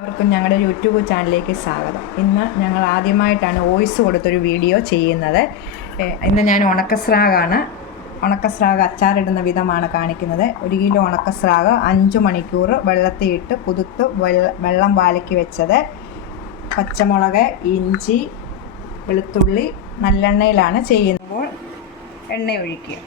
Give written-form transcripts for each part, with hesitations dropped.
എല്ലാവർക്കും ഞങ്ങളുടെ യൂട്യൂബ് ചാനലിലേക്ക് സ്വാഗതം. ഇന്ന് ഞങ്ങൾ ആദ്യമായിട്ടാണ് വോയിസ് കൊടുത്തൊരു വീഡിയോ ചെയ്യുന്നത്. ഇന്ന് ഞാൻ ഉണക്കസ്രാഗ് അച്ചാറിടുന്ന വിധമാണ് കാണിക്കുന്നത്. 1 കിലോ ഉണക്കസ്രാഗ് 5 മണിക്കൂർ വെള്ളത്തിയിട്ട് കുതിർത്ത് വെള്ളം വാലക്കി വെച്ചത്, പച്ചമുളക്, ഇഞ്ചി, വെളുത്തുള്ളി നല്ലെണ്ണയിലാണ് ചെയ്യുമ്പോൾ എണ്ണ ഒഴിക്കുക.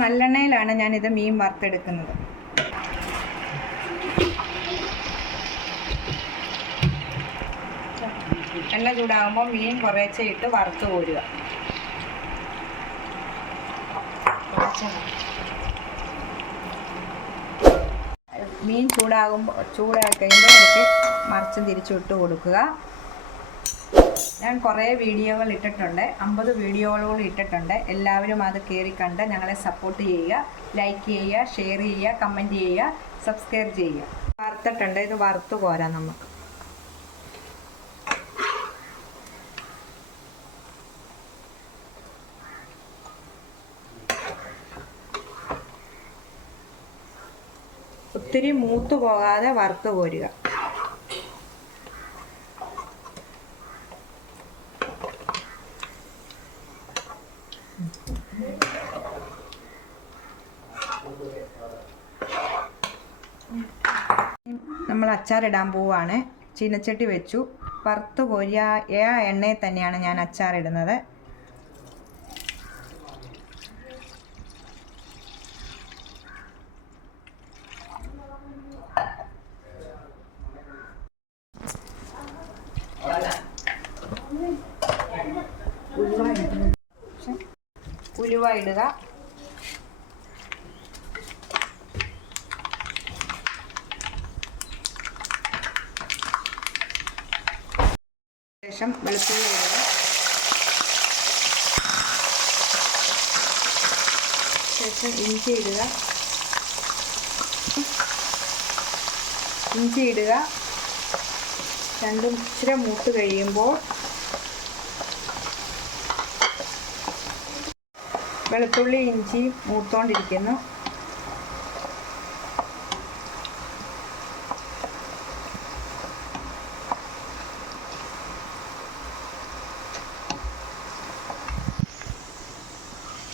നല്ലെണ്ണയിലാണ് ഞാനിത് മീൻ വറുത്തെടുക്കുന്നത്. എണ്ണ ചൂടാകുമ്പോൾ മീൻ കുറേശ്ശെ ഇട്ട് വറുത്ത് കോരുക. മീൻ ചൂടായി കഴിയുമ്പോൾ എനിക്ക് മറിച്ചും തിരിച്ചും ഇട്ട് കൊടുക്കുക. ഞാൻ കുറേ വീഡിയോകൾ ഇട്ടിട്ടുണ്ട്, 50 വീഡിയോകളോളം ഇട്ടിട്ടുണ്ട്. എല്ലാവരും അത് കയറി കണ്ട് ഞങ്ങളെ സപ്പോർട്ട് ചെയ്യുക, ലൈക്ക് ചെയ്യുക, ഷെയർ ചെയ്യുക, കമൻറ്റ് ചെയ്യുക, സബ്സ്ക്രൈബ് ചെയ്യുക. വറുത്തിട്ടുണ്ട്, ഇത് വറുത്ത് കോരാം നമുക്ക്. ഒത്തിരി മൂത്ത് പോകാതെ വറുത്ത് കോരുക. നമ്മൾ അച്ചാറിടാൻ പോവാണ്. ചീനച്ചട്ടി വെച്ചു. വറുത്ത് കോരിയ എണ്ണയിൽ തന്നെയാണ് ഞാൻ അച്ചാറിടുന്നത്. ഉലുവ ഇടുക. ശേഷം വെളുത്തുള്ളി ഇടുക. ശേഷം ഇഞ്ചി ഇടുക. രണ്ടും ഇച്ചിരി മൂത്ത് കഴിയുമ്പോൾ വെളുത്തുള്ളി ഇഞ്ചി മൂത്തോണ്ടിരിക്കുന്നു.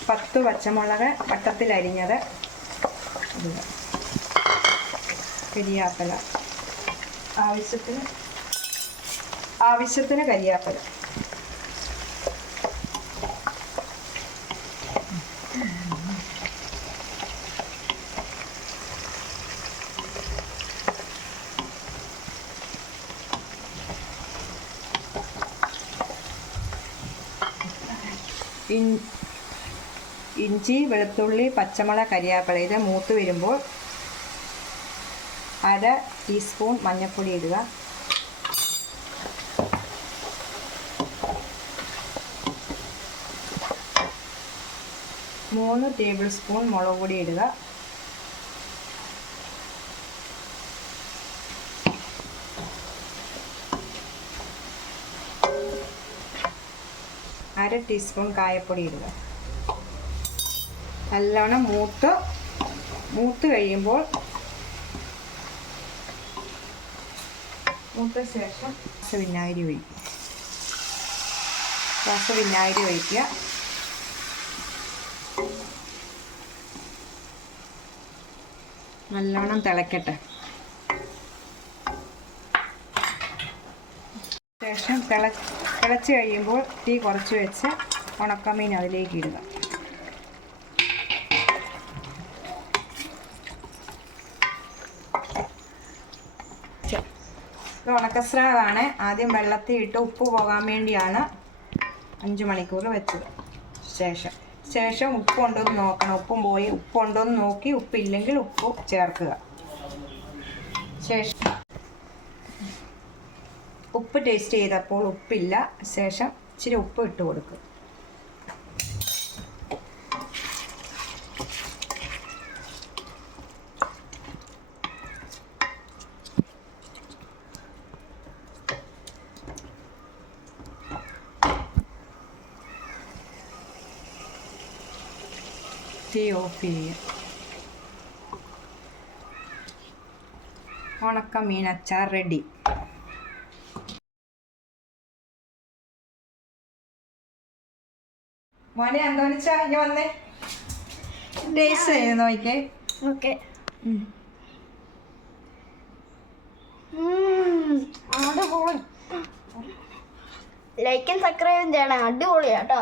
പത്ത് പച്ചമുളക് വട്ടത്തിലരിഞ്ഞത്, കരിയാപ്പല, ആവശ്യത്തിന് കരിയാപ്പല, ഇഞ്ചി, വെളുത്തുള്ളി, പച്ചമുളക്, കരിയാപ്പില ഇത് മൂത്ത് വരുമ്പോൾ 1/2 ടീസ്പൂൺ മഞ്ഞൾപ്പൊടി ഇടുക. മൂന്ന് ടേബിൾ സ്പൂൺ മുളക് പൊടി ഇടുക. അര ടീസ്പൂൺ കായപ്പൊടി ഇടുക. നല്ലോണം മൂത്ത് കഴിയുമ്പോൾ മൂത്ത ശേഷം വിനാഗിരി ഒഴിക്കുക. നല്ലോണം തിളക്കട്ടെ. ശേഷം തിളച്ച് കഴിയുമ്പോൾ തീ കുറച്ച് വെച്ച് ഉണക്കമീൻ അതിലേക്ക് ഇടുക. ഇത് ഉണക്കസ്രാവാണ്. ആദ്യം വെള്ളത്തിൽ ഇട്ട് ഉപ്പ് പോകാൻ വേണ്ടിയാണ് 5 മണിക്കൂർ വെച്ചത്. ശേഷം ഉപ്പ് ഉണ്ടോയെന്ന് നോക്കണം. ഉപ്പുണ്ടോയെന്ന് നോക്കി ഉപ്പില്ലെങ്കിൽ ഉപ്പ് ചേർക്കുക. ശേഷം ഉപ്പ് ടേസ്റ്റ് ചെയ്തപ്പോൾ ഉപ്പില്ല. ശേഷം ഇച്ചിരി ഉപ്പ് ഇട്ട് കൊടുക്കുക. തീ ഓഫ് ചെയ്യുക. ഉണക്ക മീൻ അച്ചാർ റെഡി. മോനെ അന്തോണിച്ച ഇനി വന്നേ, ടേസ്റ്റ് ചെയ്ത് നോക്കിയേ. ഓക്കെ. അടിപൊളി. ലൈക്കും സബ്സ്ക്രൈബും ചെയ്യണം. അടിപൊളിയാട്ടോ.